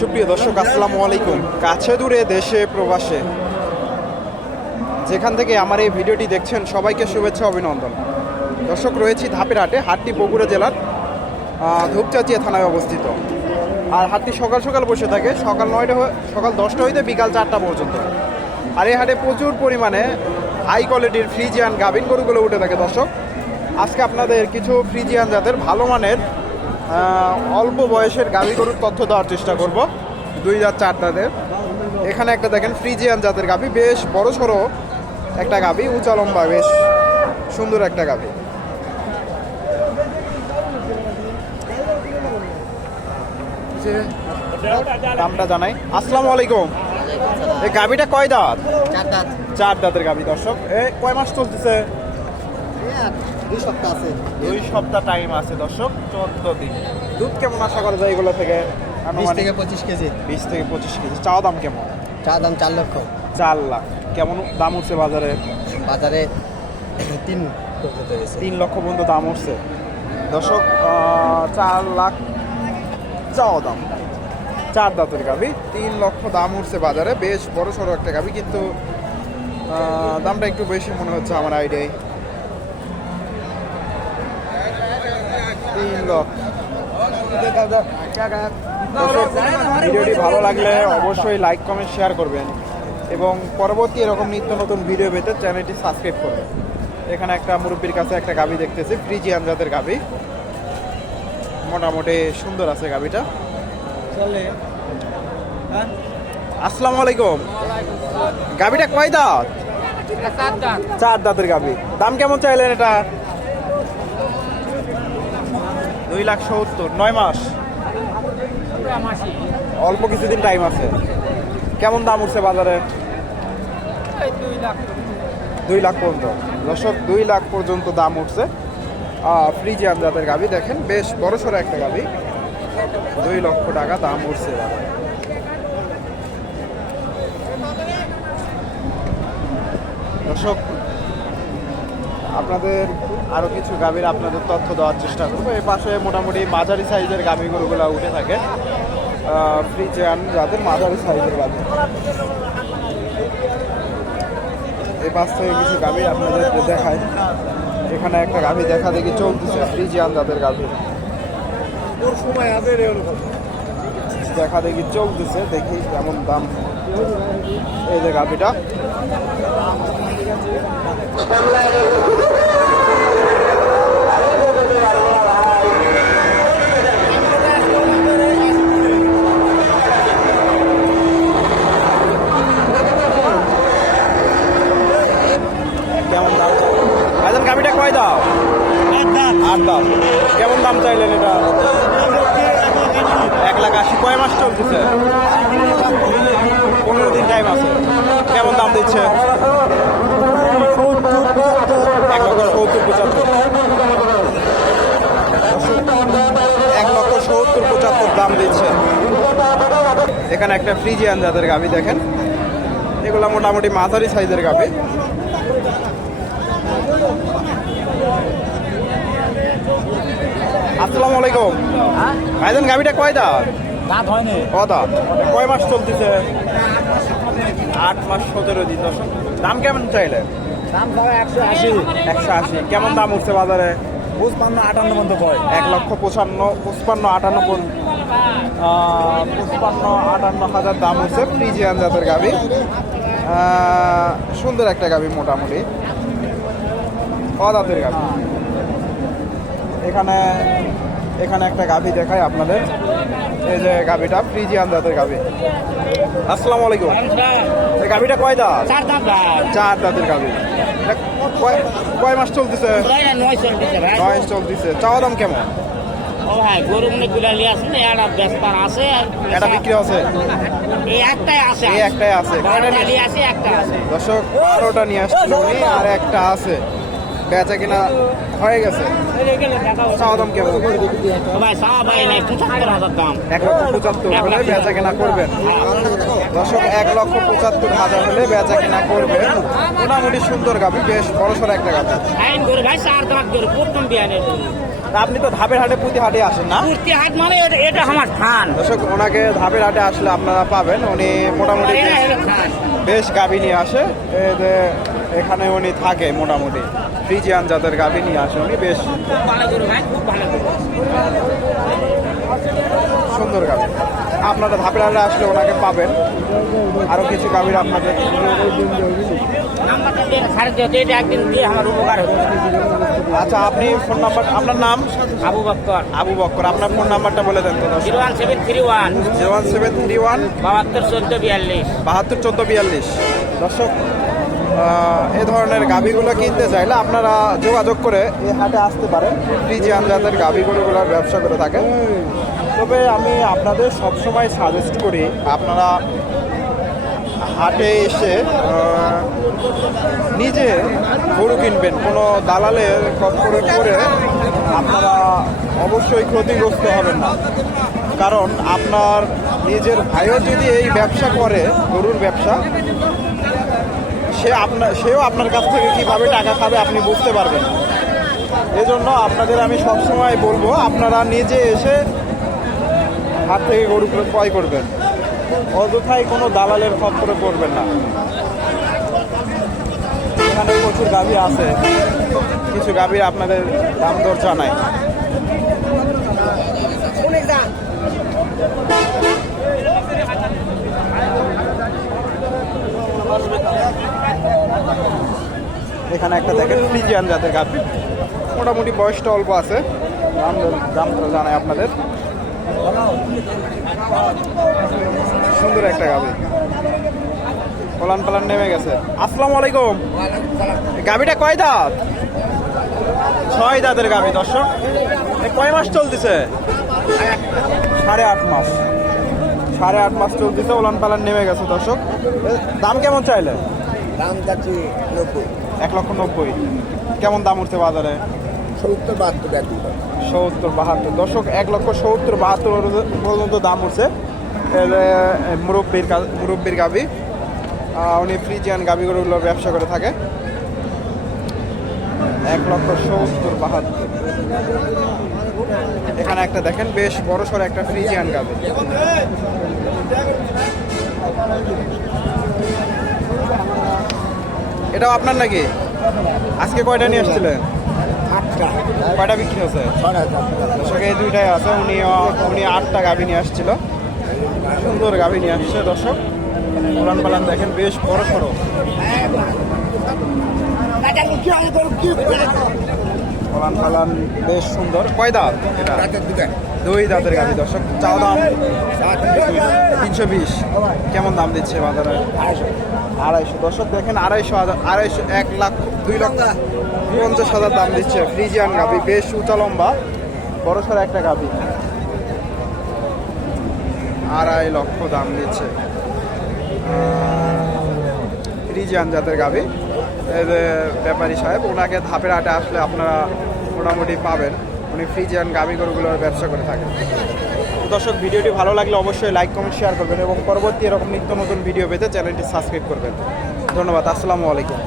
সুপ্রিয় দর্শক, আসসালামু আলাইকুম। কাছে দূরে দেশে প্রবাসে। যেখান থেকে আমার এই ভিডিওটি দেখছেন, সবাইকে শুভেচ্ছা, অভিনন্দন। দর্শক, রয়েছি ধাপের হাটে হাটটি বগুড়া জেলার ধূপচাচিয়া থানায় অবস্থিত। আর হাটটি সকাল সকাল বসে থাকে, সকাল নয়টা সকাল দশটা হইতে বিকাল চারটা পর্যন্ত। আর এই হাটে প্রচুর পরিমাণে হাই কোয়ালিটির ফ্রিজিয়ান গাভিন গরুগুলো উঠে থাকে, দর্শক। আজকে আপনাদের কিছু ফ্রিজিয়ান জাতের ভালো মানের অল্প বয়সের গাভী গরুর তথ্য দেওয়ার চেষ্টা করব। দুই হাজার চার তাদের এখানে একটা দেখেন ফ্রিজিয়ান জাতের গাভী। বেশ বড় সড়ো একটা গাভী উঁচা লম্বা বেশ সুন্দর একটা গাভী। যে দামটা জানাই। আসসালামু আলাইকুম। এই গাভীটা কয় দাঁত। চার দাঁতের গাভী দর্শক। এ কয় মাস চলতেছে? দুই সপ্তাহ আছে। দুই সপ্তাহ টাইম আছে দর্শক চোদ্দ দিন। দুধ কেমন আশা করা যায় এগুলো থেকে? বিশ আনুমানিক থেকে পঁচিশ কেজি। বিশ থেকে পঁচিশ কেজি। চাওয়া দাম কেমন? চা দাম চার লক্ষ। চার লাখ। কেমন দাম উঠছে বাজারে? বাজারে তিন তিন লক্ষ পর্যন্ত দাম উঠছে। দর্শক চার লাখ চাওয়া দাম। চার দাঁতের গাবি তিন লক্ষ দাম উঠছে বাজারে। বেশ বড় সড়ো একটা গাবি কিন্তু দামটা একটু বেশি মনে হচ্ছে আমার আইডিয়ায় তিন লক্ষ ভিডিওটি ভালো লাগলে অবশ্যই লাইক কমেন্ট শেয়ার করবেন এবং পরবর্তী এরকম নিত্য নতুন ভিডিও পেতে চ্যানেলটি সাবস্ক্রাইব করবেন। এখানে একটা মুরব্বীর কাছে একটা গাবি দেখতেছি ফ্রিজিয়ান জাতের গাবি। মোটামুটি সুন্দর আছে গাবিটা। আসসালামু আলাইকুম। গাবিটা কয় দাঁত। চার দাঁতের গাবি। দাম কেমন চাইলেন এটা? দুই লাখ সত্তর, নয় মাস। অল্প কিছুদিন টাইম আছে। কেমন দাম উঠছে বাজারে? দুই লাখ পর্যন্ত। দর্শক, দুই লাখ পর্যন্ত দাম উঠছে। ফ্রিজিয়ান জাতের গাবি, দেখেন, বেশ বড় সড়ো একটা গাবি। দুই লক্ষ টাকা দাম উঠছে। দর্শক আপনাদের আরও কিছু গাভীর আপনাদের তথ্য দেওয়ার চেষ্টা করব। এর পাশে মোটামুটি মাঝারি সাইজের গাভী গরুগুলো উঠে থাকে। ফ্রিজিয়ান যাদের মাঝারি সাইজের গাভী। এই পাশ থেকে কিছু গাভী আপনাদের দেখায় এখানে একটা গাভী দেখা দেখি চলতেছে, ফ্রিজিয়ান যাদের গাভী। দেখা দেখি চলতেছে, দেখি কেমন দাম। এই যে গাভীটা। কেমন দাম? ভাইজান গাভীটা কয় দাও? আট দাম কেমন দাম চাইলেন এটা? এক লাখ আশি। কয় মাস চলতেছে? পনেরো দিন টাইম আছে। কেমন দাম দিচ্ছে? এখানে একটা ফ্রিজিয়ান জাতের গাভি দেখেন। এগুলো মোটামুটি মাঝারি সাইজের গাভি। আসসালামু আলাইকুম। ভাইজান গাভিটা কয় দাঁত? দাঁত হয়নি। ক দাঁত? কয় মাস চলতেছে? আট মাস সতেরো দিন দশ দাম কেমন চাইলে দাম ধরো একশো আশি। একশো আশি। কেমন দাম উঠছে বাজারে? পঁচপান্ন আটান্ন পর্যন্ত পয় এক লক্ষ পঁচান্ন পঁচপান্ন আটান্ন পর্যন্ত। পঁচপান্ন আটান্ন হাজার দাম হচ্ছে ফ্রিজিয়ান জাতের গাভি। আহ, সুন্দর একটা গাভি মোটামুটি। অদাতের গাভি। এখানে এখানে একটা গাভি দেখায় আপনাদের। এই যে গাভিটা ফ্রিজিয়ান জাতের গাভি। আসসালামু আলাইকুম। এই গাভিটা কয় দাঁত? চার দাঁতের গাভি। কয়- কয় মাস চলতেছে? নয় চলতেছে। চাওয়া দাম কেমন? ও ভাই গরু মনে গুলালি আছে না এটা বেসপার আছে। এটা বিক্রি আছে? এই একটাই আছে। এই একটাই আছে। একটা আছে। দর্শক বারোটা নিয়ে আসছিল আর একটা আছে। বেচা কিনা হয়ে গেছে। চাওয়া দাম কেমন? ভাই সাহা ভাই নাই পঁচাত্তর হাজার দাম। এক লক্ষ পঁচাত্তর বেচা কেনা করবেন। দর্শক এক লক্ষ পঁচাত্তর হাজার হলে বেচা কেনা করবেন। মোটামুটি সুন্দর গাবি বেশ বড়সড় একটা গাবি আপনি তো ধাপের হাটে প্রতি হাটে আসেন না? কুর্তি হাট মানে এটা- আমার খান দর্শক ওনাকে ধাপের হাটে আসলে আপনারা পাবেন। উনি মোটামুটি বেশ- গাভী নিয়ে আসে। এখানে উনি থাকে মোটামুটি। ফ্রিজিয়ান জাতের গাভী নিয়ে আসে উনি বেশ। খুব ভালো করে ভাই খুব ভালো করে সুন্দর গাভী। আপনারা ধাপের হাটে আসলে ওনাকে পাবেন। আরও কিছু গাভীর আপনাদের আচ্ছা আপনি ফোন নাম্বার আপনার নাম? আবু বক্কর। আবু বক্কর আপনার ফোন নাম্বারটা বলে দেন তো zero one seven three one. Zero one seven three one. বাহাত্তর চোদ্দ বিয়াল্লিশ। বাহাত্তর চোদ্দ বিয়াল্লিশ। দর্শক এ ধরনের গাভীগুলো কিনতে চাইলে আপনারা যোগাযোগ করে এই হাটে আসতে পারেন। ফ্রিজিয়ান জাতের গাভীগুলোগুলোর ব্যবসা করে থাকেন। তবে আমি আপনাদের সবসময় সাজেস্ট করি, আপনারা হাটে এসে নিজে গরু কিনবেন। কোনো দালালের করে করে আপনারা অবশ্যই ক্ষতিগ্রস্ত হবেন না। কারণ আপনার নিজের ভাইও যদি এই ব্যবসা করে, গরুর ব্যবসা সে আপনার সেও আপনার কাছ থেকে কীভাবে টাকা খাবে আপনি বুঝতে পারবেন এজন্য আপনাদের আমি সবসময় বলব, আপনারা নিজে এসে হাত থেকে গরু ক্রয় করবেন। অযথায় কোনো দালালের খপ্পরে পড়বেন না। এখানে প্রচুর গাভী আছে। কিছু গাভীর আপনাদের দাম দর জানাই। এখানে একটা দেখেন ফ্রিজিয়ান জাতের গাভী। মোটামুটি বয়সটা অল্প আছে। দাম দর- দাম জানাই আপনাদের। সুন্দর একটা গাভী। পলান পালান নেমে গেছে। আসসালামু আলাইকুম। গাভীটা কয় দাঁত? ছয় দাঁতের গাভী দর্শক। কয় মাস চলতেছে? সাড়ে আট মাস। সাড়ে আট মাস চলতেছে ওলান পালান নেমে গেছে দর্শক। দাম কেমন চাইলে দাম যাচ্ছে নব্বই। এক লক্ষ নব্বই। কেমন দাম উঠছে বাজারে? সত্তর বাহাত্তর সত্তর বাহাত্তর। দর্শক এক লক্ষ সত্তর বাহাত্তর পর্যন্ত দাম উঠছে। মুরব্বীর মুরব্বির গাবি। উনি ফ্রিজিয়ান গাবিগুলো ব্যবসা করে থাকে। এক লক্ষ সত্তর বাহাত্তর। এখানে একটা দেখেন বেশ বড় সড়ো একটা ফ্রিজিয়ান গাবি। এটাও আপনার নাকি? আজকে কয়টা নিয়ে এসেছিলেন আটটা। কয়টা বিক্রি হচ্ছে দর্শক এই দুইটাই আছে উনি উনি আটটা গাভী নিয়ে আসছিল। সুন্দর গাভী নিয়ে আসছে দর্শক। পুরান পালান দেখেন বেশ বড় সড়ো। উলান পালান বেশ সুন্দর। কয় দাঁত? এটা দুই দাঁতের গাভী। দর্শক চাও দাম? তিনশো বিশ। কেমন দাম দিচ্ছে বাজারে? আড়াইশো। দর্শক দেখেন আড়াইশো হাজার আড়াইশো এক লাখ দুই লক্ষ পঞ্চাশ হাজার দাম দিচ্ছে ফ্রিজিয়ান গাভী। বেশ উঁচা লম্বা বড় সড়ো একটা গাভী। আড়াই লক্ষ দাম দিচ্ছে। ফ্রিজিয়ান জাতের যে ব্যাপারী সাহেব, ওনাকে ধাপের আটে আসলে আপনারা মোটামুটি পাবেন। উনি ফ্রিজিয়ান গাভী গরুগুলোর ব্যবসা করে থাকেন। দর্শক, ভিডিওটি ভালো লাগলে অবশ্যই লাইক কমেন্ট শেয়ার করবেন এবং পরবর্তী এরকম নিত্য নতুন ভিডিও পেতে চ্যানেলটি সাবস্ক্রাইব করবেন। ধন্যবাদ, আসসালামু আলাইকুম।